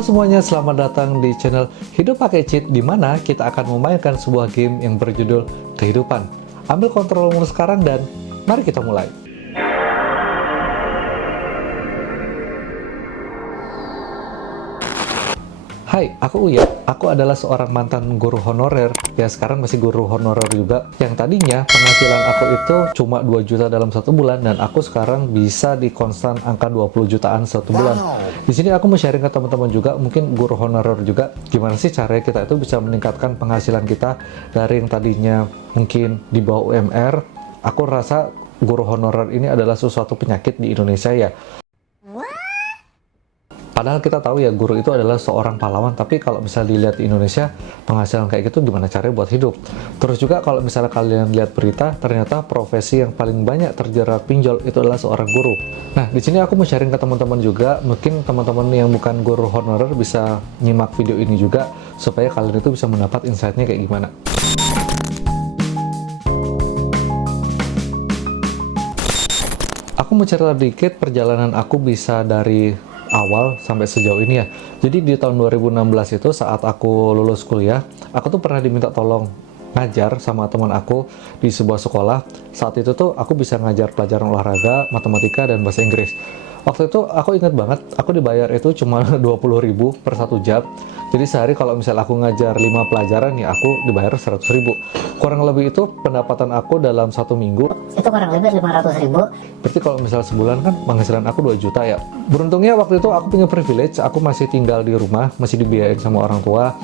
Halo semuanya, selamat datang di channel Hidup Pakai Cheat, di mana kita akan memainkan sebuah game yang berjudul Kehidupan. Ambil kontrolmu sekarang dan mari kita mulai. Hai, aku Uya. Aku adalah seorang mantan guru honorer, ya sekarang masih guru honorer juga. Yang tadinya penghasilan aku itu cuma 2 juta dalam 1 bulan, dan aku sekarang bisa di konstan angka 20 jutaan 1 bulan. Di sini aku mau sharing ke teman-teman juga, mungkin guru honorer juga, gimana sih caranya kita itu bisa meningkatkan penghasilan kita dari yang tadinya mungkin di bawah UMR. Aku rasa guru honorer ini adalah sesuatu penyakit di Indonesia ya. Padahal kita tahu ya guru itu adalah seorang pahlawan, tapi kalau misalnya dilihat di Indonesia penghasilan kayak gitu gimana caranya buat hidup. Terus juga kalau misalnya kalian lihat berita, ternyata profesi yang paling banyak terjerat pinjol itu adalah seorang guru. Nah, di sini aku mau sharing ke teman-teman juga, mungkin teman-teman yang bukan guru honorer bisa nyimak video ini juga supaya kalian itu bisa mendapat insight-nya kayak gimana. Aku mau cerita dikit perjalanan aku bisa dari awal sampai sejauh ini ya. Jadi di tahun 2016 itu saat aku lulus kuliah, aku tuh pernah diminta tolong ngajar sama teman aku di sebuah sekolah. Saat itu tuh aku bisa ngajar pelajaran olahraga, matematika, dan bahasa Inggris. Waktu itu aku ingat banget, aku dibayar itu cuma 20.000 per 1 jam. Jadi sehari kalau misalnya aku ngajar 5 pelajaran ya aku dibayar 100.000. Kurang lebih itu pendapatan aku dalam 1 minggu. Itu kurang lebih 500.000. Berarti kalau misalnya sebulan kan penghasilan aku 2 juta ya. Beruntungnya waktu itu aku punya privilege, aku masih tinggal di rumah, masih dibiayain sama orang tua.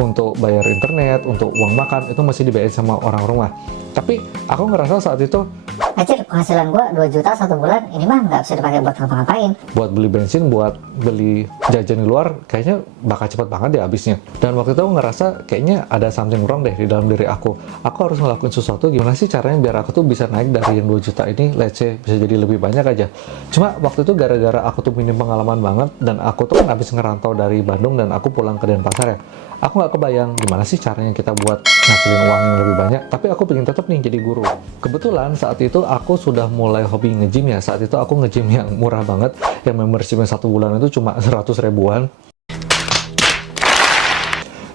Untuk bayar internet, untuk uang makan, itu masih dibayarin sama orang rumah. Tapi aku ngerasa saat itu, Anjir, penghasilan gua 2 juta 1 bulan, ini mah nggak bisa dipakai buat ngapa-ngapain. buat beli bensin, buat beli jajan di luar, kayaknya bakal cepet banget ya habisnya. Dan waktu itu aku ngerasa kayaknya ada something wrong deh di dalam diri aku. Aku harus ngelakuin sesuatu, gimana sih caranya biar aku tuh bisa naik dari yang 2 juta ini, let's say, bisa jadi lebih banyak aja. Cuma waktu itu gara-gara aku tuh minim pengalaman banget, dan aku tuh kan habis ngerantau dari Bandung, dan aku pulang ke Denpasar ya. Aku nggak kebayang gimana sih caranya kita buat ngasilin uang yang lebih banyak, tapi aku pengen tetap nih jadi guru. Kebetulan saat itu aku sudah mulai hobi nge-gym ya. Saat itu aku nge-gym yang murah banget, yang membershipnya 1 bulan itu cuma 100 ribuan.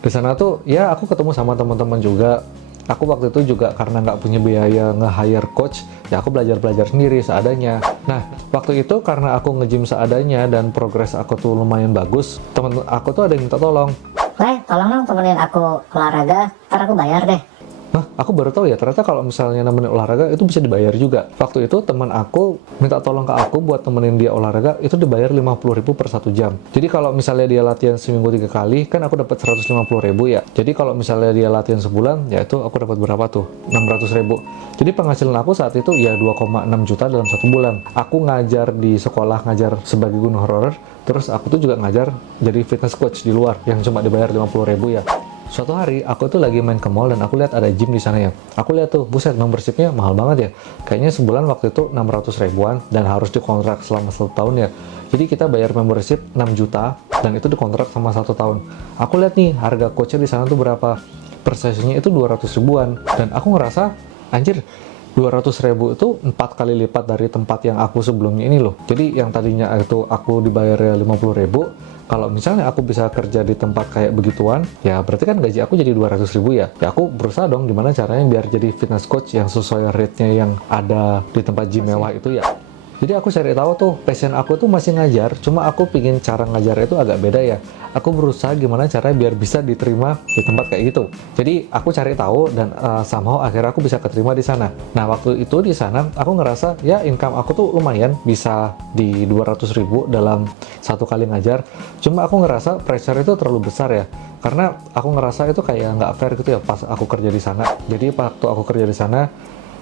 Di sana tuh ya aku ketemu sama teman-teman juga. Aku waktu itu juga karena nggak punya biaya nge-hire coach, ya aku belajar sendiri seadanya. Nah, waktu itu karena aku nge-gym seadanya dan progres aku tuh lumayan bagus, temen aku tuh ada yang minta tolong. Weh, tolong dong temenin aku olahraga, ntar aku bayar deh. Nah, aku baru tahu ya, ternyata kalau misalnya nemenin olahraga itu bisa dibayar juga. Waktu itu teman aku minta tolong ke aku buat temenin dia olahraga, itu dibayar 50.000 per 1 jam. Jadi kalau misalnya dia latihan seminggu 3 kali, kan aku dapat 150.000 ya. Jadi kalau misalnya dia latihan sebulan, ya itu aku dapat berapa tuh? 600.000. Jadi penghasilan aku saat itu ya 2,6 juta dalam 1 bulan. Aku ngajar di sekolah, ngajar sebagai guru honorer, terus aku tuh juga ngajar jadi fitness coach di luar yang cuma dibayar 50.000 ya. Suatu hari aku tuh lagi main ke mall dan aku lihat ada gym di sana ya. Aku lihat tuh, buset, membershipnya mahal banget ya. Kayaknya sebulan waktu itu 600 ribuan dan harus dikontrak selama 1 tahun ya. Jadi kita bayar membership 6 juta dan itu dikontrak sama 1 tahun. Aku lihat nih harga coachnya di sana tuh berapa. Per sesinya itu 200 ribuan dan aku ngerasa anjir, 200.000 itu 4 kali lipat dari tempat yang aku sebelumnya ini loh. Jadi yang tadinya itu aku dibayar 50.000, kalau misalnya aku bisa kerja di tempat kayak begituan, ya berarti kan gaji aku jadi 200.000 ya. Ya aku berusaha dong gimana caranya biar jadi fitness coach yang sesuai rate-nya yang ada di tempat gym mewah itu ya. Jadi aku cari tahu tuh, passion aku tuh masih ngajar, cuma aku pingin cara ngajar itu agak beda ya. Aku berusaha gimana caranya biar bisa diterima di tempat kayak gitu. Jadi aku cari tahu dan somehow akhirnya aku bisa keterima di sana. Nah waktu itu di sana aku ngerasa ya income aku tuh lumayan bisa di 200.000 dalam 1 kali ngajar. Cuma aku ngerasa pressure itu terlalu besar ya. Karena aku ngerasa itu kayak nggak fair gitu ya pas aku kerja di sana. Jadi waktu aku kerja di sana,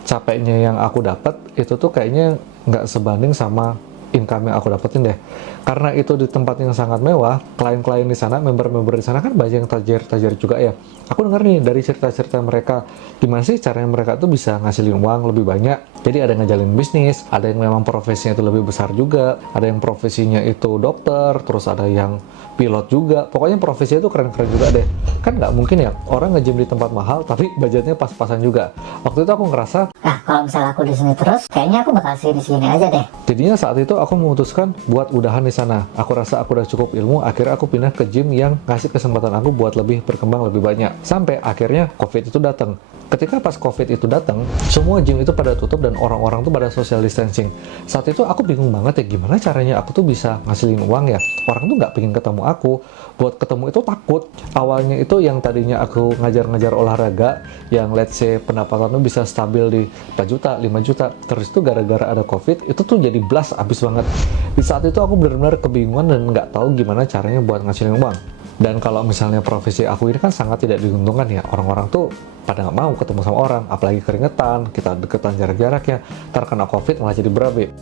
capeknya yang aku dapat itu tuh kayaknya nggak sebanding sama income yang aku dapetin deh. Karena itu di tempat yang sangat mewah, klien-klien di sana, member-member di sana kan banyak yang tajir-tajir juga ya. Aku denger nih dari cerita-cerita mereka, gimana sih caranya mereka tuh bisa ngasilin uang lebih banyak. Jadi ada yang ngejalin bisnis, ada yang memang profesinya itu lebih besar juga, ada yang profesinya itu dokter, terus ada yang pilot juga. Pokoknya profesinya itu keren-keren juga deh. Kan nggak mungkin ya orang nge-gym di tempat mahal tapi budgetnya pas-pasan juga. Waktu itu aku ngerasa, Nah, kalau misalnya aku di sini terus, kayaknya aku bakal sih di sini aja deh. jadinya saat itu aku memutuskan buat udahan di sana. Aku rasa aku udah cukup ilmu, akhirnya aku pindah ke gym yang ngasih kesempatan aku buat lebih berkembang lebih banyak. Sampai akhirnya COVID itu datang. Ketika pas COVID itu datang, semua gym itu pada tutup dan orang-orang tuh pada social distancing. Saat itu aku bingung banget ya, gimana caranya aku tuh bisa ngasilin uang ya. Orang tuh nggak pengen ketemu aku. Buat ketemu itu takut. Awalnya itu yang tadinya aku ngajar-ngajar olahraga, yang let's say pendapatan tuh bisa stabil di 4 juta, 5 juta. Terus itu gara-gara ada COVID, itu tuh jadi blast abis banget. Di saat itu aku benar-benar kebingungan dan nggak tahu gimana caranya buat ngasilin uang. Dan kalau misalnya profesi aku ini kan sangat tidak diuntungkan ya, orang-orang tuh pada nggak mau ketemu sama orang, apalagi keringetan, kita deketan jarak-jaraknya, ntar kena COVID malah jadi berabe.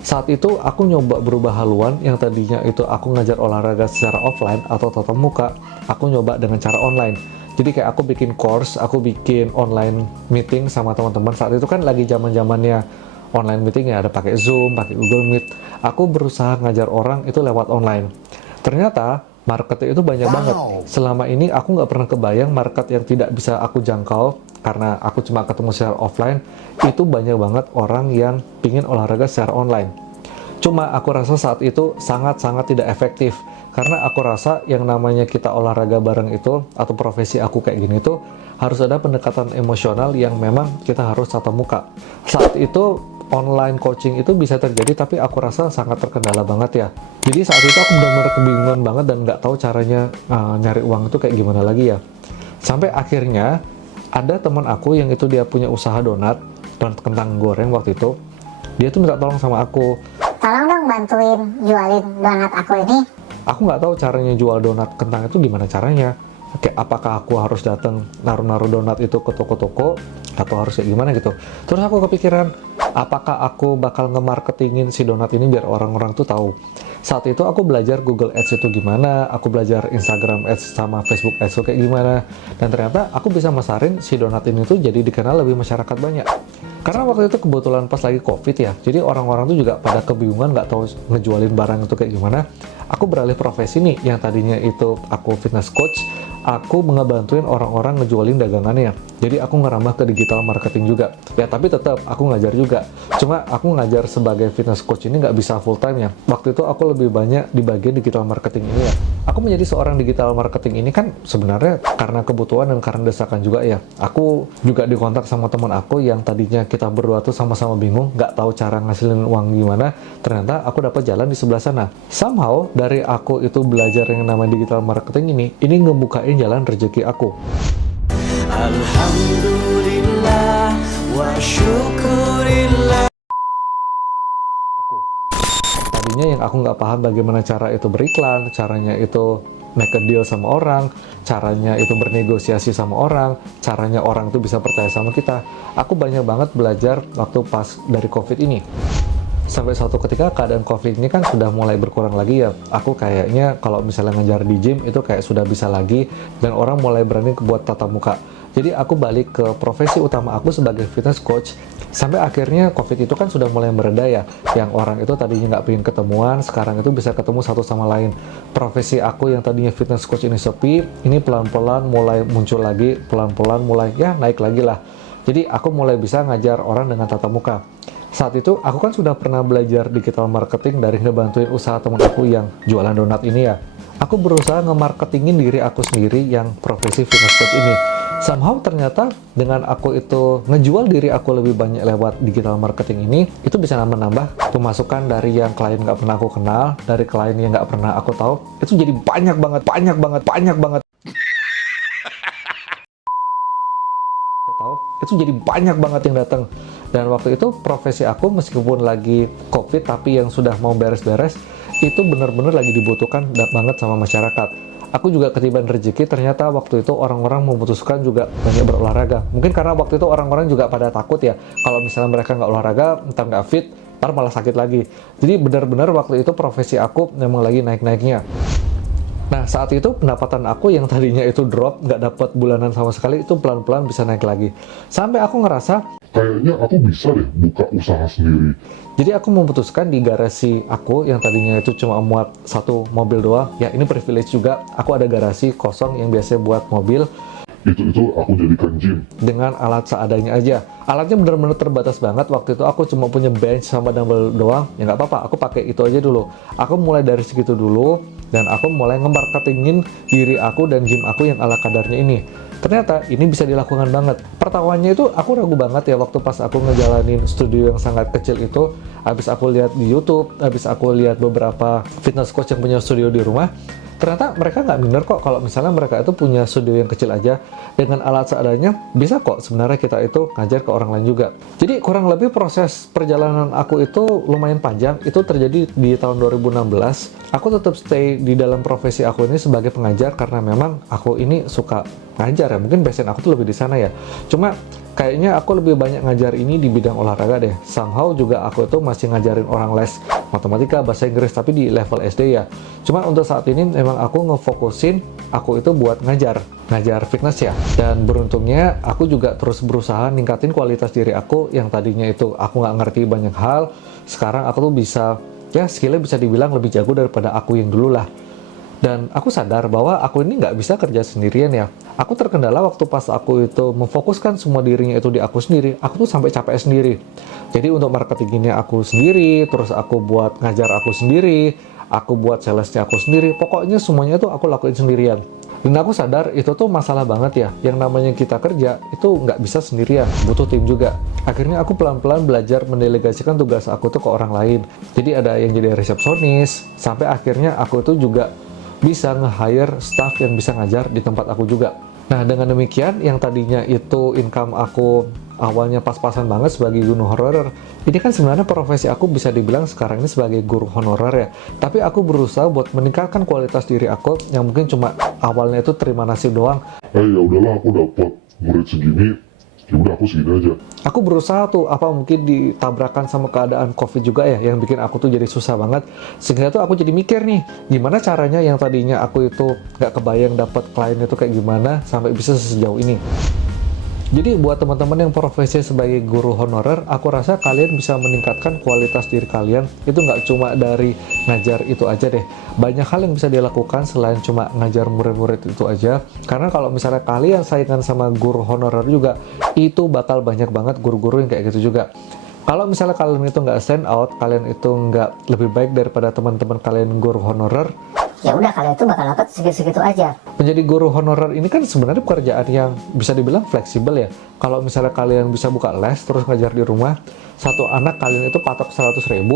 Saat itu aku nyoba berubah haluan, yang tadinya itu aku ngajar olahraga secara offline atau tatap muka, aku nyoba dengan cara online. Jadi kayak aku bikin course, aku bikin online meeting sama teman-teman. Saat itu kan lagi zaman-zamannya online meeting ya, ada pakai Zoom, pakai Google Meet. Aku berusaha ngajar orang itu lewat online. Ternyata market itu banyak banget. Selama ini aku nggak pernah kebayang market yang tidak bisa aku jangkau karena aku cuma ketemu secara offline. Itu banyak banget orang yang pingin olahraga secara online. Cuma aku rasa saat itu sangat-sangat tidak efektif. Karena aku rasa yang namanya kita olahraga bareng itu, atau profesi aku kayak gini tuh, harus ada pendekatan emosional yang memang kita harus tatap muka. Saat itu online coaching itu bisa terjadi, tapi aku rasa sangat terkendala banget ya. Jadi saat itu aku benar-benar kebingungan banget dan nggak tahu caranya nyari uang itu kayak gimana lagi ya. Sampai akhirnya ada teman aku yang itu dia punya usaha donat kentang goreng waktu itu. Dia tuh minta tolong sama aku. Tolong dong bantuin jualin donat aku ini. Aku nggak tahu caranya jual donat kentang itu gimana caranya. Kayak apakah aku harus datang naruh-naruh donat itu ke toko-toko atau harus kayak gimana gitu. Terus aku kepikiran, apakah aku bakal nge-marketingin si donat ini biar orang-orang tuh tahu. Saat itu aku belajar Google Ads itu gimana, aku belajar Instagram Ads sama Facebook Ads itu kayak gimana. Dan ternyata aku bisa masarin si donat ini tuh jadi dikenal lebih masyarakat banyak. Karena waktu itu kebetulan pas lagi COVID ya, jadi orang-orang tuh juga pada kebingungan nggak tahu ngejualin barang itu kayak gimana. Aku beralih profesi nih, yang tadinya itu aku fitness coach, aku ngebantuin orang-orang ngejualin dagangannya. Jadi aku ngerambah ke digital marketing juga. Ya tapi tetap aku ngajar juga. Cuma aku ngajar sebagai fitness coach ini nggak bisa full time ya. Waktu itu aku lebih banyak di bagian digital marketing ini ya. Aku menjadi seorang digital marketing ini kan sebenarnya karena kebutuhan dan karena desakan juga ya. Aku juga dikontak sama teman aku yang tadinya kita berdua tuh sama-sama bingung, nggak tahu cara ngasilin uang gimana. Ternyata aku dapat jalan di sebelah sana. Somehow dari aku itu belajar yang namanya digital marketing ini ngebukain jalan rezeki aku. Alhamdulillah wa syukurillah. Tadinya yang aku nggak paham bagaimana cara itu beriklan, caranya itu make a deal sama orang, caranya itu bernegosiasi sama orang, caranya orang itu bisa percaya sama kita. Aku banyak banget belajar waktu pas dari COVID ini. Sampai suatu ketika keadaan COVID ini kan sudah mulai berkurang lagi ya. Aku kayaknya kalau misalnya ngajar di gym itu kayak sudah bisa lagi dan orang mulai berani buat tatap muka. Jadi aku balik ke profesi utama aku sebagai fitness coach. Sampai akhirnya COVID itu kan sudah mulai mereda ya. Yang orang itu tadinya nggak pengen ketemuan, sekarang itu bisa ketemu satu sama lain. Profesi aku yang tadinya fitness coach ini sepi, ini pelan-pelan mulai muncul lagi, pelan-pelan mulai ya naik lagi lah. Jadi aku mulai bisa ngajar orang dengan tatap muka. Saat itu aku kan sudah pernah belajar digital marketing dari ngebantuin usaha temen aku yang jualan donat ini ya. Aku berusaha nge-marketingin diri aku sendiri yang profesi fitness coach ini. Somehow ternyata dengan aku itu ngejual diri aku lebih banyak lewat digital marketing ini, itu bisa nambah-nambah pemasukan dari yang klien nggak pernah aku kenal, dari klien yang nggak pernah aku tahu, itu jadi banyak banget. Itu jadi banyak banget yang datang. Dan waktu itu profesi aku meskipun lagi COVID tapi yang sudah mau beres-beres, itu benar-benar lagi dibutuhkan banget sama masyarakat. Aku juga ketiban rezeki, ternyata waktu itu orang-orang memutuskan juga banyak berolahraga. Mungkin karena waktu itu orang-orang juga pada takut ya, kalau misalnya mereka nggak olahraga, ntar nggak fit, ntar malah sakit lagi. Jadi benar-benar waktu itu profesi aku memang lagi naik-naiknya. Nah, saat itu pendapatan aku yang tadinya itu drop, nggak dapat bulanan sama sekali, itu pelan-pelan bisa naik lagi. Sampai aku ngerasa, kayaknya aku bisa deh buka usaha sendiri. jadi aku memutuskan di garasi aku yang tadinya itu cuma muat satu mobil doang, ya ini privilege juga, aku ada garasi kosong yang biasanya buat mobil. itu aku jadikan gym. dengan alat seadanya aja. Alatnya benar-benar terbatas banget. Waktu itu aku cuma punya bench sama dumbbell doang. Ya nggak apa-apa, aku pakai itu aja dulu. Aku mulai dari segitu dulu, dan aku mulai nge-marketingin diri aku dan gym aku yang ala kadarnya ini. Ternyata ini bisa dilakukan banget. Pertamanya itu aku ragu banget ya waktu pas aku ngejalanin studio yang sangat kecil itu. Habis aku lihat di YouTube, habis aku lihat beberapa fitness coach yang punya studio di rumah, ternyata mereka nggak minder kok kalau misalnya mereka itu punya studio yang kecil aja. Dengan alat seadanya, bisa kok sebenarnya kita itu ngajar ke orang lain juga. Jadi kurang lebih proses perjalanan aku itu lumayan panjang. Itu terjadi di tahun 2016. Aku tetap stay di dalam profesi aku ini sebagai pengajar karena memang aku ini suka ngajar ya. Mungkin passion aku tuh lebih di sana ya. Cuma kayaknya aku lebih banyak ngajar ini di bidang olahraga deh. Somehow juga aku itu masih ngajarin orang les matematika, bahasa Inggris, tapi di level SD ya. Cuma untuk saat ini memang aku ngefokusin aku itu buat ngajar fitness ya. Dan beruntungnya aku juga terus berusaha ningkatin kualitas diri aku yang tadinya itu aku nggak ngerti banyak hal. Sekarang aku tuh bisa, ya skillnya bisa dibilang lebih jago daripada aku yang dulu lah. Dan aku sadar bahwa aku ini nggak bisa kerja sendirian ya. Aku terkendala waktu pas aku itu memfokuskan semua dirinya itu di aku sendiri, aku tuh sampai capek sendiri. Jadi untuk marketinginnya aku sendiri, terus aku buat ngajar aku sendiri, aku buat salesnya aku sendiri, pokoknya semuanya tuh aku lakuin sendirian. Dan aku sadar itu tuh masalah banget ya, yang namanya kita kerja itu nggak bisa sendirian, butuh tim juga. Akhirnya aku pelan-pelan belajar mendelegasikan tugas aku tuh ke orang lain. Jadi ada yang jadi resepsionis, sampai akhirnya aku tuh juga bisa nge-hire staff yang bisa ngajar di tempat aku juga. Nah, dengan demikian, yang tadinya itu income aku awalnya pas-pasan banget sebagai guru honorer, ini kan sebenarnya profesi aku bisa dibilang sekarang ini sebagai guru honorer ya. Tapi aku berusaha buat meningkatkan kualitas diri aku yang mungkin cuma awalnya itu terima nasib doang. Ya udahlah, aku dapat murid segini, ya udah aku segini aja. Aku berusaha tuh, apa mungkin ditabrakan sama keadaan COVID juga ya, yang bikin aku tuh jadi susah banget. Sehingga tuh aku jadi mikir nih, gimana caranya yang tadinya aku itu nggak kebayang dapat klien itu kayak gimana, sampai bisa sejauh ini. Jadi buat teman-teman yang profesi sebagai guru honorer, aku rasa kalian bisa meningkatkan kualitas diri kalian. Itu nggak cuma dari ngajar itu aja deh. Banyak hal yang bisa dilakukan selain cuma ngajar murid-murid itu aja. Karena kalau misalnya kalian saingan sama guru honorer juga, itu bakal banyak banget guru-guru yang kayak gitu juga. Kalau misalnya kalian itu nggak stand out, kalian itu nggak lebih baik daripada teman-teman kalian guru honorer, Ya udah kalian tuh bakal dapat segitu-segitu aja. menjadi guru honorer ini kan sebenarnya pekerjaan yang bisa dibilang fleksibel ya. Kalau misalnya kalian bisa buka les terus ngajar di rumah, satu anak kalian itu patok 100.000,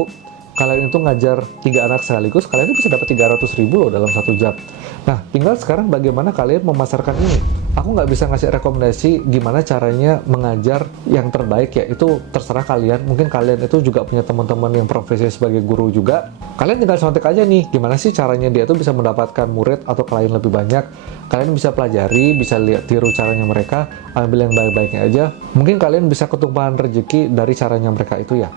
kalian itu ngajar 3 anak sekaligus, kalian itu bisa dapat 300.000 loh dalam 1 jam. Nah, tinggal sekarang bagaimana kalian memasarkan ini. Aku nggak bisa ngasih rekomendasi gimana caranya mengajar yang terbaik ya, itu terserah kalian. Mungkin kalian itu juga punya teman-teman yang profesi sebagai guru juga. Kalian tinggal contek aja nih, gimana sih caranya dia tuh bisa mendapatkan murid atau klien lebih banyak. Kalian bisa pelajari, bisa lihat tiru caranya mereka, ambil yang baik-baiknya aja. Mungkin kalian bisa ketumpahan rezeki dari caranya mereka itu ya.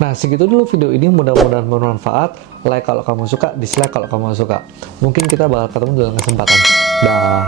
Nah, segitu dulu video ini, mudah-mudahan bermanfaat. Like kalau kamu suka, dislike kalau kamu suka. Mungkin kita bakal ketemu dalam kesempatan. Dah.